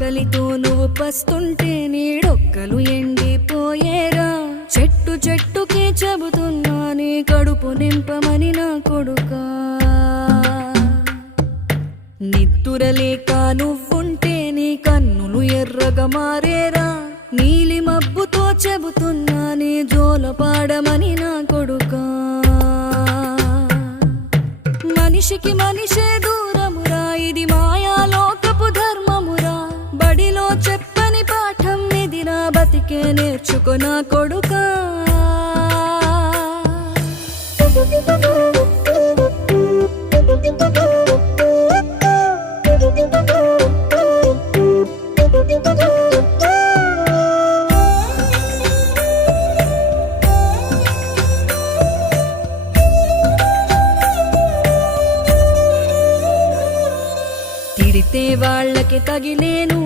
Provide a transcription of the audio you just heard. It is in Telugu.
కలితో నువ్వు పస్తుంటే నీడొక్కలు ఎండిపోయేరా. చెట్టు చెట్టుకే చెబుతున్నా నీ కడుపు నింపమని నా కొడుకా. నిద్దురలేక నువ్వుంటే నీ కన్నులు ఎర్రగా మారేరా. నీలి మబ్బుతో చెబుతున్నా నీ జోల పాడమని నా కొడుకా. మనిషికి మనిషే దూరమురా, ఇది మాయాలోకపు ధర్మమురా. బడిలో చెప్పని పాఠం ఇదిరా, బతికే నేర్చుకో నా కొడుకా. తిడితే వాళ్ళకి తగిలేను,